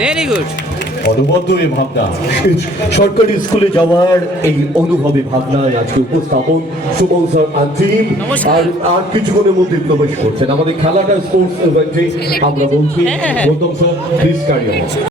Very good. অনবদ্য এই ভাবনা, সরকারি স্কুলে যাওয়ার এই অনুভবে ভাবনায় আজকে উপস্থাপন সুমন স্যার আর টিম আর কিছুক্ষণের মধ্যে প্রবেশ করছেন আমাদের খেলাটা স্পোর্টস ইভেন্টে। আমরা বলছি Gautam sir please carry on.